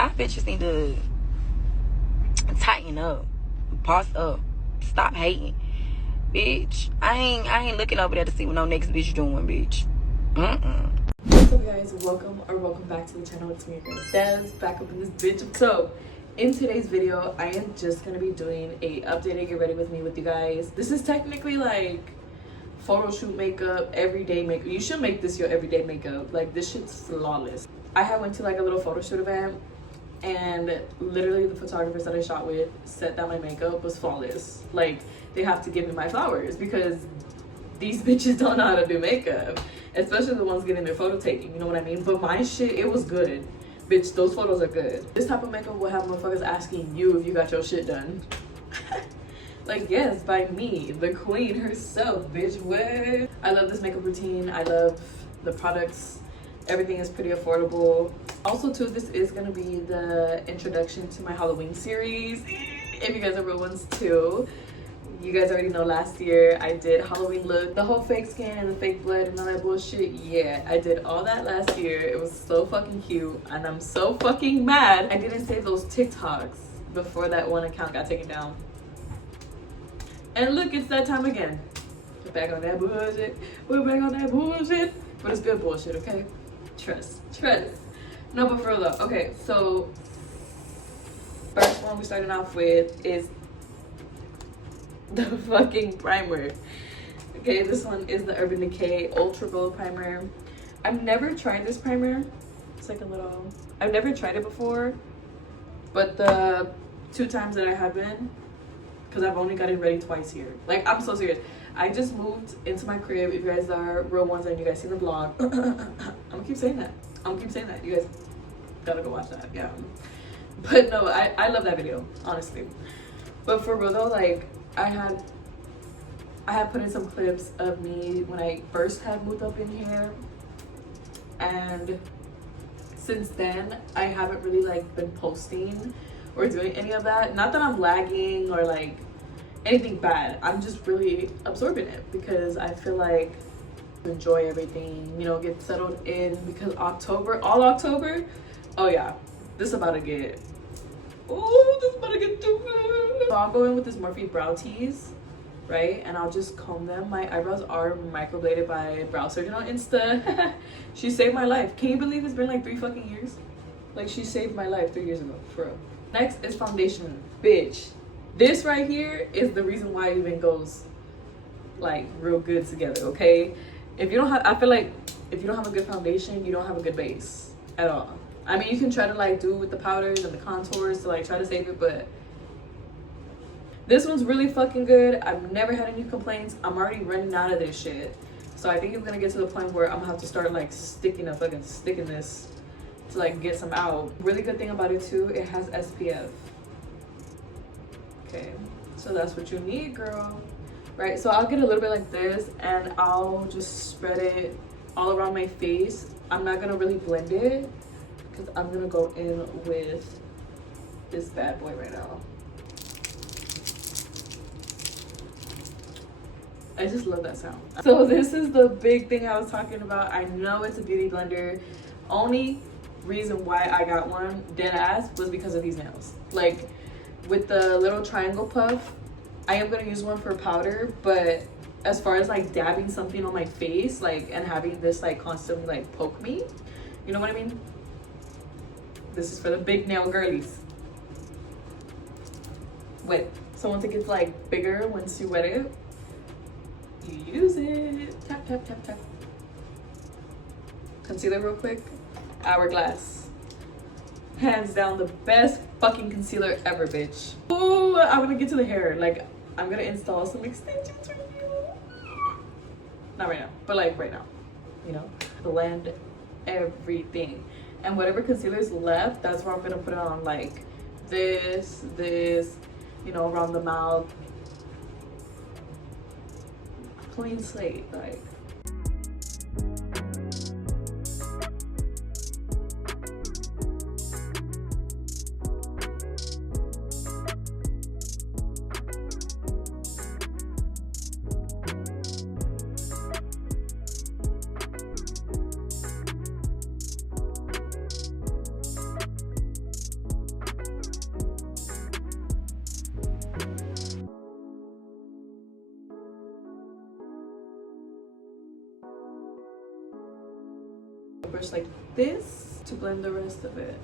Our bitches need to tighten up, boss up, stop hating, bitch. I ain't looking over there to see what no next bitch doing, bitch. What's up, guys? Welcome back to the channel. It's me, your girl Des, back up in this bitch. So in today's video, I am just gonna be doing a updated get ready with me with you guys. This is technically like photo shoot makeup, everyday makeup. You should make this your everyday makeup. Like, this shit's flawless. I had went to like a little photo shoot event, and literally the photographers that I shot with said that my makeup was flawless. Like, they have to give me my flowers because these bitches don't know how to do makeup, especially the ones getting their photo taking, you know what I mean? But my shit, it was good. Bitch, those photos are good. This type of makeup will have motherfuckers asking you if you got your shit done. Like, yes, by me, the queen herself, bitch. What? I love this makeup routine. I love the products. Everything is pretty affordable. Also, too, this is gonna be the introduction to my Halloween series. If you guys are real ones too. You guys already know last year I did Halloween look, the whole fake skin and the fake blood and all that bullshit. Yeah, I did all that last year. It was so fucking cute, and I'm so fucking mad I didn't save those TikToks before that one account got taken down. And look, it's that time again. We're back on that bullshit. We're back on that bullshit. But it's good bullshit, okay? Trust. No, but for real though. Okay, so first one we're starting off with is the fucking primer. Okay, this one is the Urban Decay Ultra Gold Primer. I've never tried this primer. It's like a little, I've never tried it before, but the 2 times that I have been, because I've only gotten ready twice here. Like, I'm so serious. I just moved into my crib. If you guys are real ones and you guys seen the vlog, I'm gonna keep saying that. You guys gotta go watch that. Yeah. But no, I love that video, honestly. But for real though, like, I had put in some clips of me when I first had moved up in here, and since then I haven't really like been posting or doing any of that. Not that I'm lagging or like anything bad, I'm just really absorbing it because I feel like I enjoy everything, you know, get settled in, because all October, oh yeah, this about to get too good. So I'll go in with this Morphe brow tease, right? And I'll just comb them. My eyebrows are microbladed by Brow Surgeon on Insta. She saved my life. Can you believe it's been like 3 fucking years? Like, she saved my life 3 years ago, for real. Next is foundation. Bitch, this right here is the reason why it even goes like real good together, okay? If you don't have, I feel like if you don't have a good foundation, you don't have a good base at all. I mean, you can try to like do with the powders and the contours to like try to save it, but this one's really fucking good. I've never had any complaints. I'm already running out of this shit. So I think it's gonna get to the point where I'm gonna have to start like sticking this to like get some out. Really good thing about it too, it has SPF. Okay, so that's what you need, girl. Right, so I'll get a little bit like this and I'll just spread it all around my face. I'm not gonna really blend it because I'm gonna go in with this bad boy right now. I just love that sound. So this is the big thing I was talking about. I know it's a beauty blender. Only reason why I got one, dead ass, was because of these nails. Like, with the little triangle puff, I am gonna use one for powder, but as far as like dabbing something on my face, like, and having this like constantly like poke me, you know what I mean? This is for the big nail girlies. Wet. So once it gets like bigger, once you wet it, you use it. Tap, tap, tap, tap. Concealer real quick. Hourglass. Hands down the best fucking concealer ever, bitch. Ooh, I'm gonna get to the hair. Like, I'm gonna install some extensions for you. Not right now, but like right now, you know? Blend everything. And whatever concealer is left, that's where I'm gonna put it on, like this, you know, around the mouth. Clean slate, like. brush like this to blend the rest of it.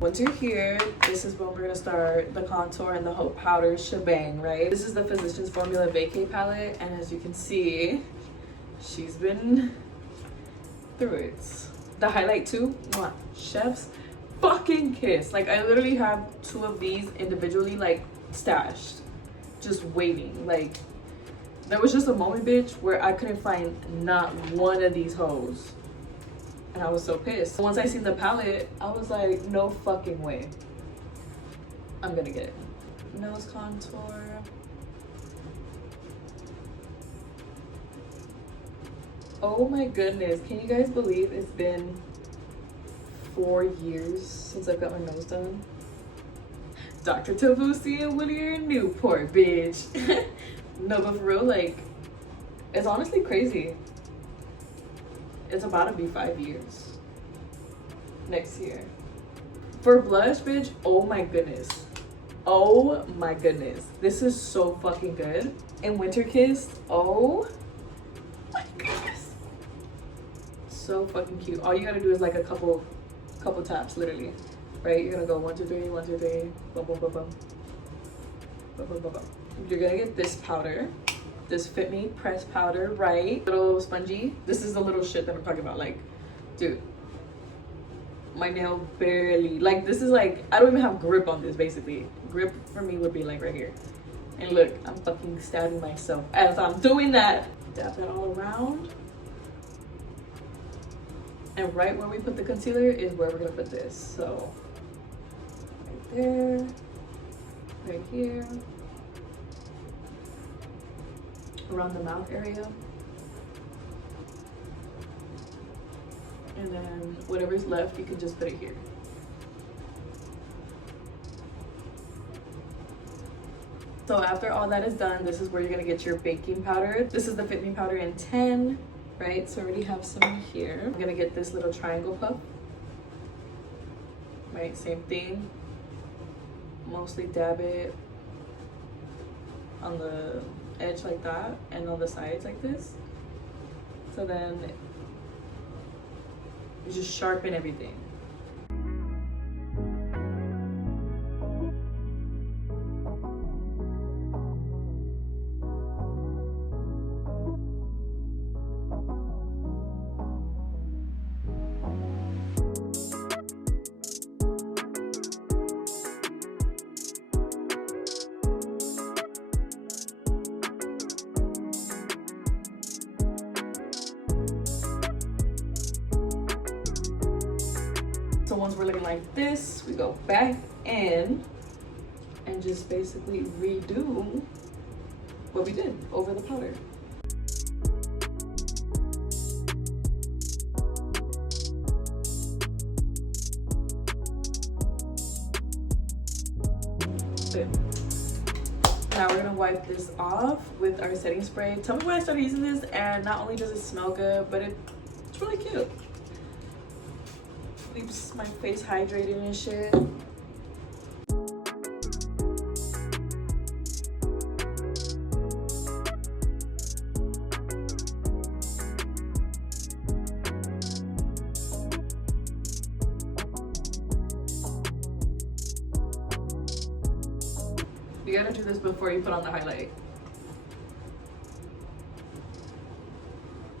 Once you're here, this is when we're gonna start the contour and the whole powder shebang, right? This is the Physicians Formula Vacay palette, and as you can see, she's been through it. The highlight too, mwah, chef's fucking kiss. Like, I literally have 2 of these individually, like, stashed, just waiting. Like, there was just a moment, bitch, where I couldn't find not one of these hoes. And I was so pissed. Once I seen the palette, I was like, no fucking way. I'm gonna get it. Nose contour. Oh my goodness. Can you guys believe it's been 4 years since I got my nose done? Dr. Tavusi and Whittier and Newport, bitch. No, but for real, like, it's honestly crazy. It's about to be 5 years next year. For blush, bitch, oh my goodness. Oh my goodness. This is so fucking good. And Winter Kiss, oh my goodness. So fucking cute. All you gotta do is like a couple taps, literally. Right? You're gonna go 1, 2, 3, 1, 2, 3, boom, boom, boom, boom. Boom, boom, boom, boom. You're gonna get this powder. This Fit Me pressed powder, right? Little spongy. This is the little shit that I'm talking about. Like, dude, my nail barely, like, this is like, I don't even have grip on this, basically. Grip for me would be like right here. And look, I'm fucking stabbing myself as I'm doing that. Dab that all around. And right where we put the concealer is where we're gonna put this. So, right there, right here. Around the mouth area, and then whatever's left you can just put it here. So after all that is done, this is where you're gonna get your baking powder. This is the Fit Me powder in 10, right? So I already have some here. I'm gonna get this little triangle puff, right? Same thing, mostly dab it on the edge like that and on the sides like this. So then you just sharpen everything. So once we're looking like this, we go back in and just basically redo what we did over the powder. Good. Now we're gonna wipe this off with our setting spray. Tell me why I started using this, and not only does it smell good, but it's really cute. Keeps my face hydrated and shit. You gotta do this before you put on the highlight.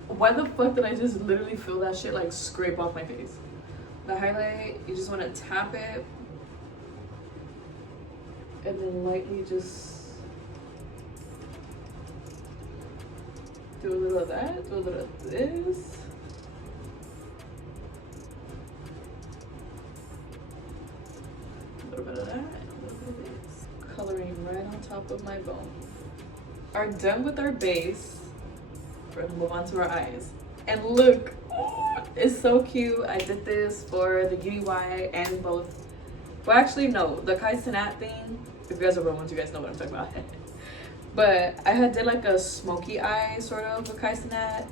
Why the fuck did I just literally feel that shit like scrape off my face? The highlight, you just want to tap it and then lightly just do a little of that, do a little of this. A little bit of that, and a little bit of this. Coloring right on top of my bone. Are done with our base. We're gonna move on to our eyes. And look, it's so cute. I did this for the UDY and both. Well, actually, no, the Kylie thing. If you guys are real ones, you guys know what I'm talking about. But I had did like a smoky eye sort of with Kylie.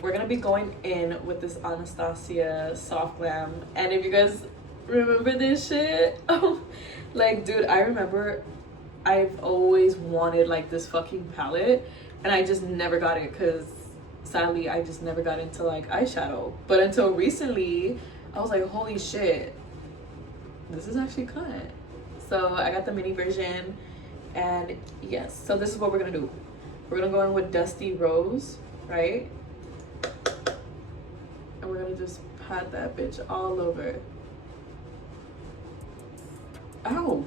we're gonna be going in with this Anastasia soft glam. And if you guys remember this shit, oh, like, dude, I remember I've always wanted like this fucking palette, and I just never got it because sadly I just never got into like eyeshadow. But until recently I was like, holy shit, this is actually cut. So I got the mini version, and yes, so this is what we're gonna do. We're gonna go in with Dusty Rose, right? And we're gonna just pat that bitch all over. Ow,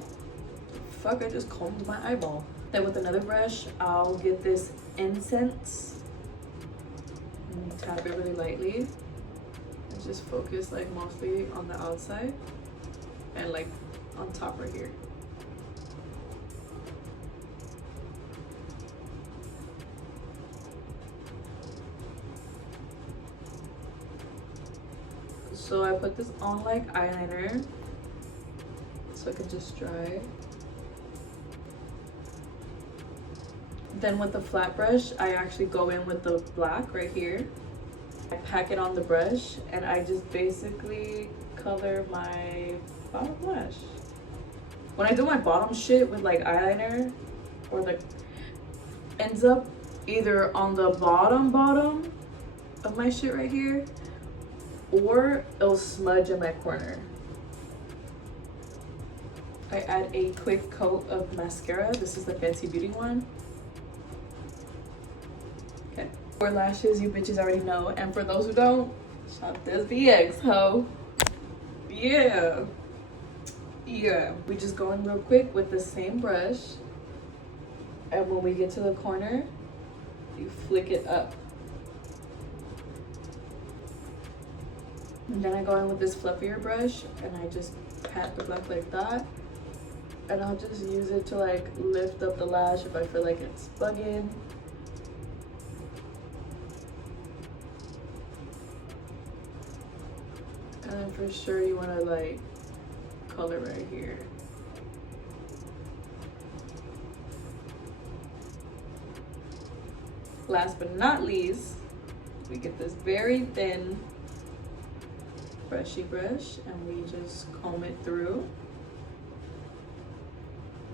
fuck, I just combed my eyeball. Then with another brush, I'll get this incense and tap it really lightly and just focus like mostly on the outside and like on top right here. So I put this on like eyeliner so it can just dry. Then with the flat brush, I actually go in with the black right here. I pack it on the brush and I just basically color my bottom lash. When I do my bottom shit with like eyeliner, or like ends up either on the bottom of my shit right here, or it'll smudge in my corner. I add a quick coat of mascara. This is the Fenty Beauty one. Okay. For lashes, you bitches already know. And for those who don't, shop this VX, ho. Yeah. Yeah. We just go in real quick with the same brush. And when we get to the corner, you flick it up. And then I go in with this fluffier brush and I just pat the black like that. And I'll just use it to like lift up the lash if I feel like it's bugging. And then for sure you want to like color right here. Last but not least, we get this very thin brushy brush and we just comb it through.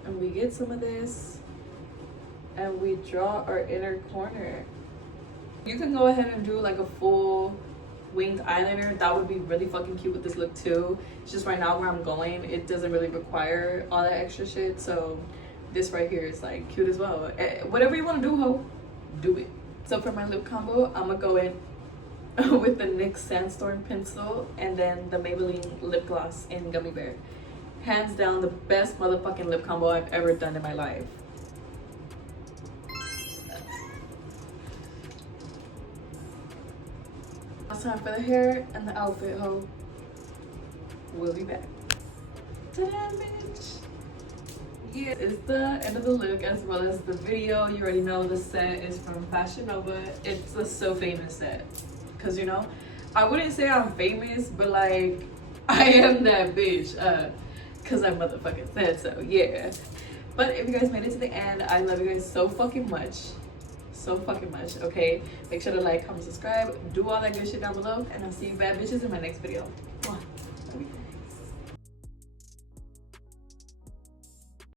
And we get some of this and we draw our inner corner. You can go ahead and do like a full winged eyeliner. That would be really fucking cute with this look too. It's just right now where I'm going, it doesn't really require all that extra shit. So this right here is like cute as well. Whatever you want to do, ho, do it. So for my lip combo, I'm gonna go in with the NYX Sandstorm pencil and then the Maybelline lip gloss in Gummy Bear. Hands down the best motherfucking lip combo I've ever done in my life. It's time for the hair and the outfit, ho. We'll be back. Ta-da, bitch! Yeah, it's the end of the look as well as the video. You already know the set is from Fashion Nova. It's a So Famous set. Cause you know, I wouldn't say I'm famous, but like, I am that bitch. Cause I motherfucking said so, yeah. But if you guys made it to the end, I love you guys so fucking much. So fucking much, okay? Make sure to like, comment, subscribe, do all that good shit down below, and I'll see you bad bitches in my next video.